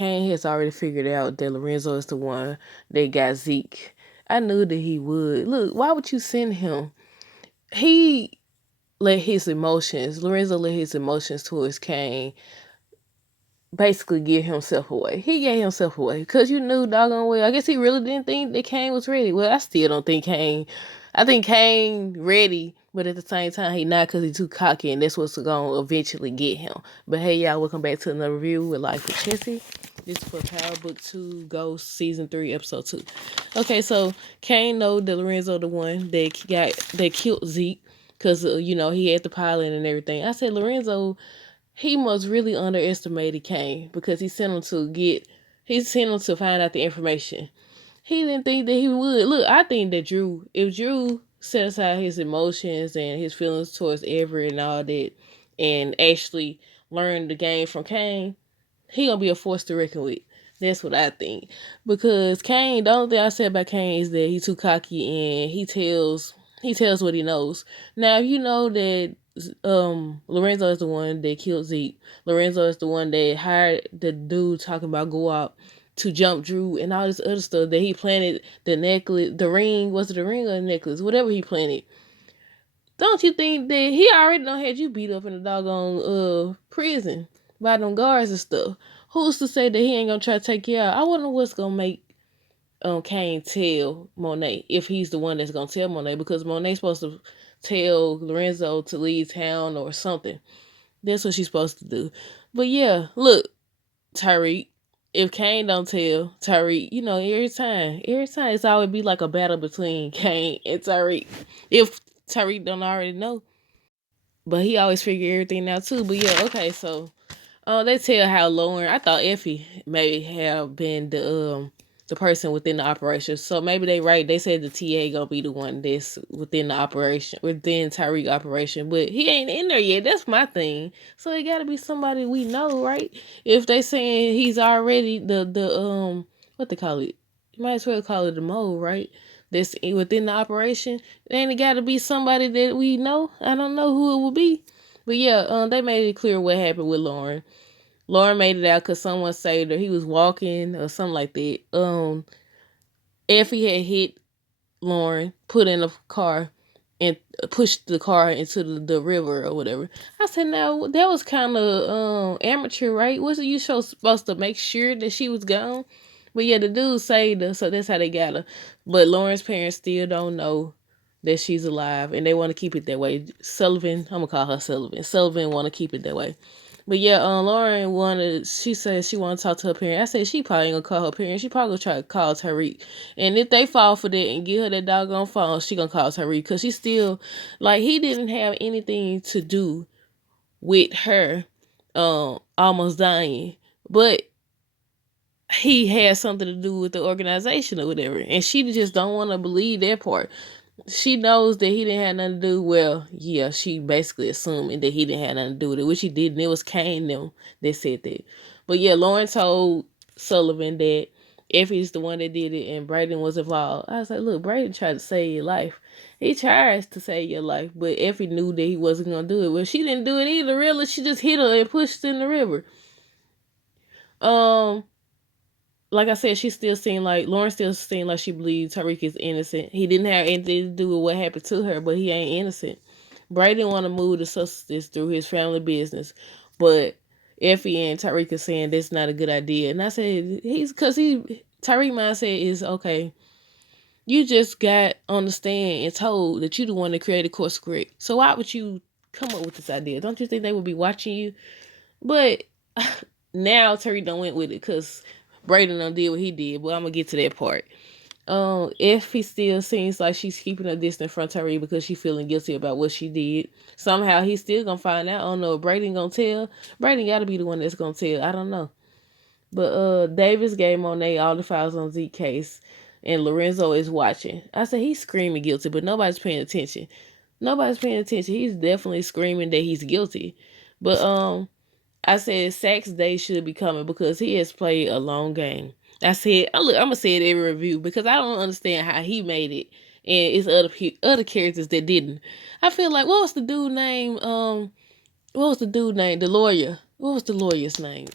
Kane has already figured out that Lorenzo is the one that got Zeke. I knew that he would. Look, why would you send him? He Lorenzo let his emotions towards Kane basically give himself away. He gave himself away because you knew doggone well. I guess he really didn't think that Kane was ready. Well, I still don't think Kane. I think Kane ready, but at the same time he not because he's too cocky, and that's what's gonna eventually get him. But hey, y'all, welcome back to another review with Life with Chessie. This is for Power Book 2, Ghost Season 3, Episode 2. Okay, so Kane know that Lorenzo the one that killed Zeke because he had the pilot and everything. I said Lorenzo. He must really underestimated Kane because he sent him to find out the information. He didn't think that he would. Look, I think that if Drew set aside his emotions and his feelings towards Everett and all that and actually learned the game from Kane, he gonna be a force to reckon with. That's what I think. Because Kane, the only thing I said about Kane is that he's too cocky and he tells what he knows. Now, if you know that Lorenzo is the one that killed Zeke. Lorenzo is the one that hired the dude talking about go out to jump Drew and all this other stuff that he planted the necklace, the ring, was it the ring or the necklace? Whatever he planted. Don't you think that he already done had you beat up in the doggone prison by them guards and stuff? Who's to say that he ain't gonna try to take you out? I wonder what's gonna make Kane tell Monet if he's the one that's gonna tell Monet, because Monet's supposed to tell Lorenzo to leave town or something. That's what she's supposed to do. But yeah, look, Tariq, if Kane don't tell Tariq, every time it's always be like a battle between Kane and Tariq. If Tariq don't already know. But he always figure everything out too. But yeah, okay, so they tell how Lauren, I thought Effie may have been the person within the operation. So maybe they right. They said the TA gonna be the one that's within the operation, within Tariq operation, but he ain't in there yet. That's my thing. So it gotta be somebody we know, right? If they saying he's already the what they call it, you might as well call it the mole, right? That's within the operation. Then it gotta be somebody that we know. I don't know who it will be. But yeah, they made it clear what happened with Lauren. Lauren made it out because someone saved her. He was walking or something like that. Effie had hit Lauren, put in a car, and pushed the car into the river or whatever. I said, now that was kind of amateur, right? Wasn't you supposed to make sure that she was gone? But yeah, the dude saved her, so that's how they got her. But Lauren's parents still don't know that she's alive, and they want to keep it that way. Sullivan, I'm gonna call her Sullivan. Sullivan want to keep it that way. But yeah, Lauren she said she want to talk to her parents. I said she probably ain't gonna call her parents. She probably gonna try to call Tariq. And if they fall for that and give her that doggone phone, she gonna call Tariq. Because she still, like, he didn't have anything to do with her almost dying. But he had something to do with the organization or whatever. And she just don't want to believe that part. She knows that he didn't have nothing to do. Well, yeah, she basically assuming that he didn't have nothing to do with it, which he didn't. It was Kane them that said that. But yeah, Lauren told Sullivan that Effie's the one that did it and Brayden was involved. I was like, look, Brayden tried to save your life. He tries to save your life, but Effie knew that he wasn't gonna do it. Well, she didn't do it either, really. She just hit her and pushed in the river. Like I said, Lauren still seemed like she believes Tariq is innocent. He didn't have anything to do with what happened to her, but he ain't innocent. Brayden want to move the substance through his family business, but Effie and Tariq are saying that's not a good idea. And I said, Tariq mindset is, okay, you just got on the stand and told that you the one that created Course Correct. So why would you come up with this idea? Don't you think they would be watching you? But now Tariq done went with it because Brayden done did what he did, but I'm gonna get to that part. If he still seems like she's keeping a distance from Tariq because she's feeling guilty about what she did, somehow he's still gonna find out. I don't know if Brayden gonna tell. Brayden gotta be the one that's gonna tell. I don't know. But Davis gave Monet all the files on Zeke case, and Lorenzo is watching. I said he's screaming guilty, but nobody's paying attention. Nobody's paying attention. He's definitely screaming that he's guilty. But I said Sack's day should be coming because he has played a long game. I said, look, I'm gonna say it every review because I don't understand how he made it, and it's other characters that didn't. I feel like what was the dude name? The lawyer? What was the lawyer's name?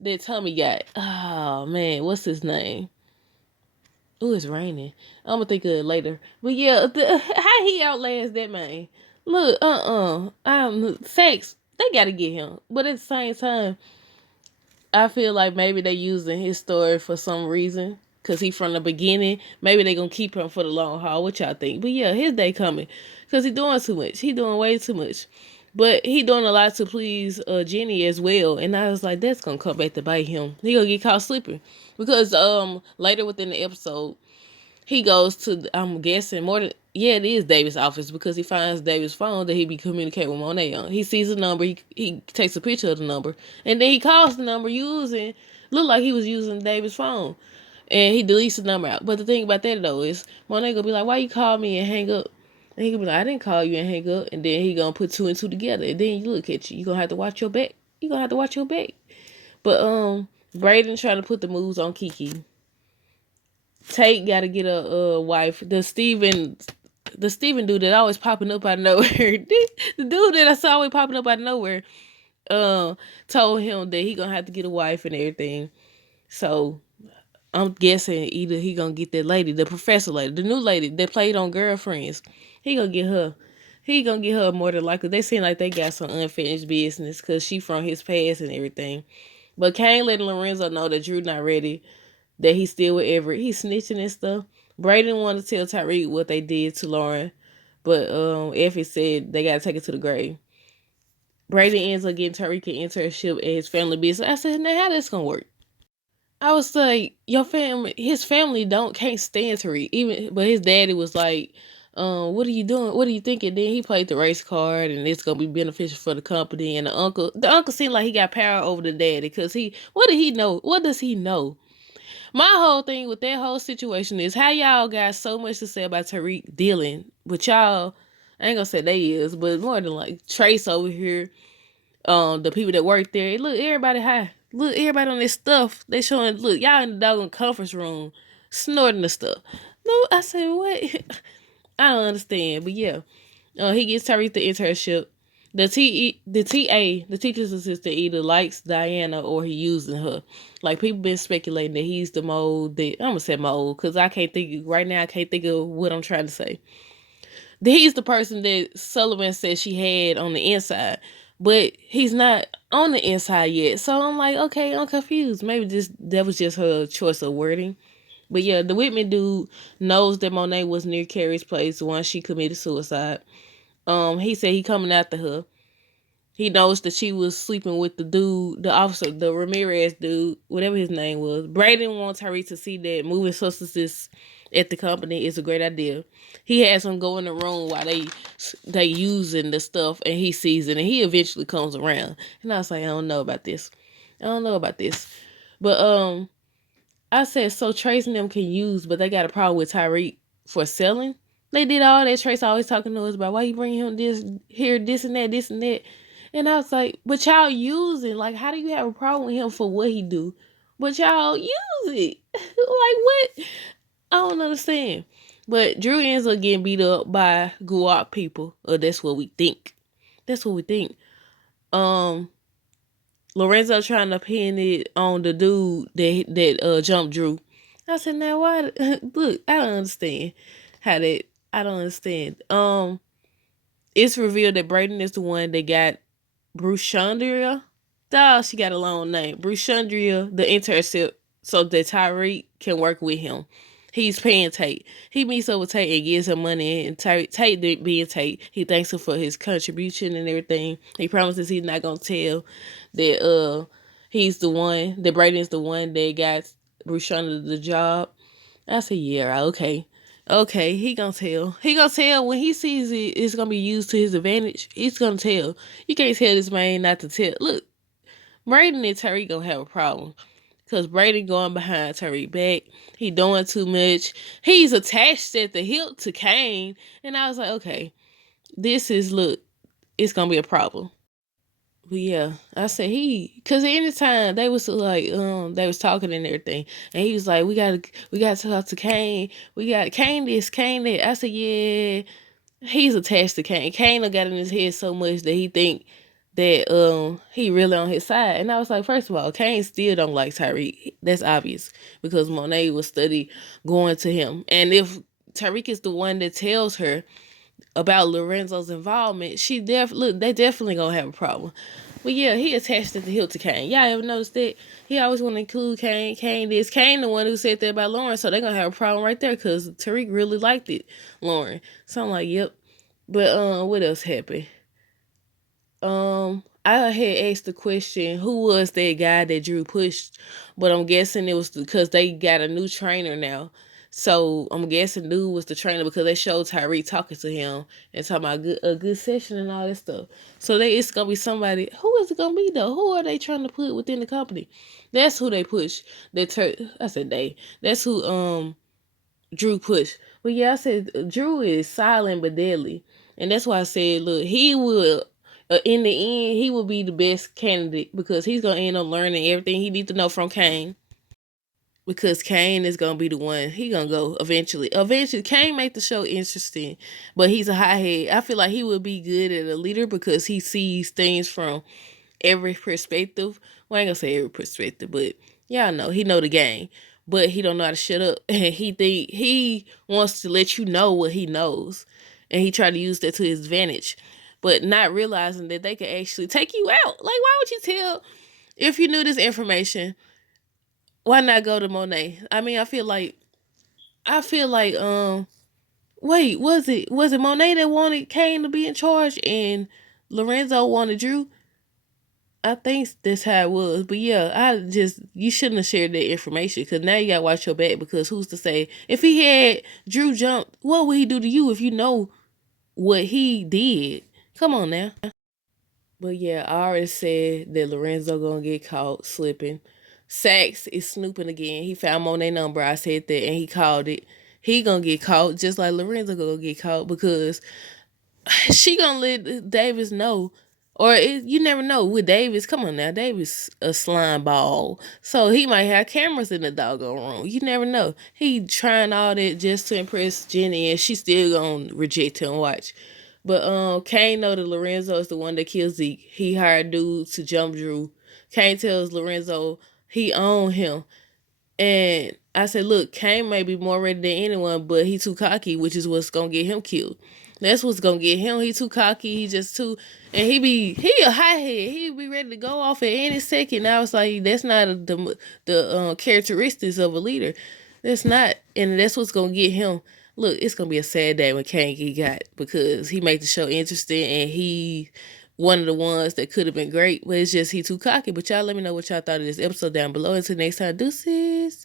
that Tommy got. Oh man, what's his name? Oh, it's raining. I'm gonna think of it later. But yeah, how he outlast that man? Look, sex. They gotta get him. But at the same time, I feel like maybe they using his story for some reason. Cause he from the beginning. Maybe they gonna keep him for the long haul. What y'all think? But yeah, his day coming. Cause he doing too much. He doing way too much. But he doing a lot to please Jenny as well. And I was like, that's gonna come back to bite him. He gonna get caught slipping. Because later within the episode, he goes to, I'm guessing more than, yeah, it is David's office, because he finds David's phone that he be communicating with Monet on. He sees the number, he takes a picture of the number, and then he calls the number using, look like he was using David's phone, and he deletes the number out. But the thing about that though is Monet gonna be like, why you call me and hang up? And he gonna be like, I didn't call you and hang up. And then he gonna put two and two together, and then you look at you gonna have to watch your back. You gonna have to watch your back. But Brayden trying to put the moves on Kiki. Tate got to get a wife. The Steven dude that always popping up out of nowhere. The dude that I saw always popping up out of nowhere. Told him that he gonna have to get a wife and everything. So I'm guessing either he gonna get that lady, the professor lady, the new lady that played on Girlfriends. He gonna get her. He gonna get her more than likely. They seem like they got some unfinished business because she from his past and everything. But Kane letting Lorenzo know that Drew not ready, that he's still with Everett. He's snitching and stuff. Brayden wanted to tell Tariq what they did to Lauren, but Effie said they gotta take it to the grave. Brayden ends up getting Tariq an internship at his family business. I said, now how this gonna work? I was like, your family, his family can't stand Tariq. Even, but his daddy was like, what are you doing? What are you thinking? Then he played the race card, and it's gonna be beneficial for the company. And the uncle seemed like he got power over the daddy, because what did he know? What does he know? My whole thing with that whole situation is how y'all got so much to say about Tariq dealing, but y'all, I ain't gonna say they is, but more than like Trace over here, the people that work there. Look, everybody high. Look, everybody on this stuff. They showing, look, y'all in the doggone conference room snorting the stuff. No, I said, what? I don't understand, but yeah. He gets Tariq the internship. The teacher's assistant, either likes Diana or he using her. Like, people been speculating that he's the mold that, I'm gonna say mold, because I can't think of what I'm trying to say. He's the person that Sullivan said she had on the inside, but he's not on the inside yet. So I'm like, okay, I'm confused. Maybe that was just her choice of wording. But yeah, the Whitman dude knows that Monet was near Carrie's place once she committed suicide. He said he coming after her. He knows that she was sleeping with the dude, the officer, the Ramirez dude, whatever his name was. Brayden wants Tariq to see that moving substances at the company is a great idea. He has him go in the room while they using the stuff, and he sees it, and he eventually comes around. And I was like, I don't know about this. But I said, so Trace and them can use, but they got a problem with Tariq for selling. They did all that. Trace always talking to us about why you bring him this and that, this and that. And I was like, but y'all using, like, how do you have a problem with him for what he do? But y'all use it. Like, what? I don't understand. But Drew ends up getting beat up by Guwap people. Or that's what we think. Lorenzo trying to pin it on the dude that jumped Drew. I said, now why? Look, I don't understand how that. I don't understand. It's revealed that Brayden is the one that got Bruce Chandria. Dog, she got a long name. Bruce Chandria, the intercept, so that Tariq can work with him. He's paying Tate. He meets up with Tate and gives him money, and Tate being Tate, he thanks him for his contribution and everything. He promises he's not gonna tell that he's the one, that Brayden's the one that got Bruce Chandria the job. I said, yeah, okay. Okay, he gonna tell. He gonna tell when he sees it's gonna be used to his advantage. He's gonna tell. You can't tell this man not to tell. Look, Brayden and Tariq gonna have a problem. Because Brayden going behind Tariq back. He doing too much. He's attached at the hip to Kane. And I was like, okay, it's gonna be a problem. But yeah, I said because anytime they was like, they was talking and everything, and he was like, we gotta talk to Kane. We got Kane this, Kane that. I said, yeah, he's attached to Kane. Kane done got in his head so much that he think that he really on his side. And I was like, first of all, Kane still don't like Tyreek. That's obvious because Monet was study going to him. And if Tyreek is the one that tells her about Lorenzo's involvement, they definitely gonna have a problem. But yeah, he attached at the hilt to Kane. Y'all ever noticed that? He always want to include Kane. Kane the one who said that about Lauren, so they gonna have a problem right there because Tariq really liked it, Lauren. So I'm like, yep. But what else happened? I had asked the question, who was that guy that Drew pushed? But I'm guessing it was because they got a new trainer now. So I'm guessing dude was the trainer because they showed Tyreek talking to him and talking about a good session and all that stuff. So it's gonna be somebody. Who is it gonna be though? Who are they trying to put within the company? That's who they push. I said they. That's who Drew pushed. But yeah, I said Drew is silent but deadly, and that's why I said, look, he will. In the end, he will be the best candidate because he's gonna end up learning everything he needs to know from Kane. Because Kane is gonna be the one. He gonna go eventually. Eventually, Kane make the show interesting, but he's a hothead. I feel like he would be good at a leader because he sees things from every perspective. Well, I ain't gonna say every perspective, but y'all know he know the game, but he don't know how to shut up. And he wants to let you know what he knows, and he try to use that to his advantage, but not realizing that they could actually take you out. Like, why would you tell if you knew this information? Why not go to Monet? I mean, I feel like wait, was it Monet that wanted Kane to be in charge and Lorenzo wanted Drew? I think that's how it was. But yeah, you shouldn't have shared that information because now you gotta watch your back because who's to say if he had Drew jump, what would he do to you if you know what he did? Come on now. But yeah, I already said that Lorenzo gonna get caught slipping. Sax is snooping again. He found Monet number. I said that and he called it. He gonna get caught just like Lorenzo gonna get caught because she gonna let Davis know. You never know with Davis. Come on now, Davis a slime ball, so he might have cameras in the doggone room. You never know. He trying all that just to impress Jenny, and she still gonna reject him. Watch. But Kane know that Lorenzo is the one that kills Zeke. He hired dudes to jump Drew. Kane tells Lorenzo he owned him. And I said, look, Kane may be more ready than anyone, but he too cocky, which is what's gonna get him killed. That's what's gonna get him. He too cocky. He just too, and he a hothead. He be ready to go off at any second. I was like, that's not the characteristics of a leader. That's not, and that's what's gonna get him. Look, it's gonna be a sad day when Kane get got because he made the show interesting and he one of the ones that could have been great, but it's just he too cocky. But y'all let me know what y'all thought of this episode down below. Until next time, deuces.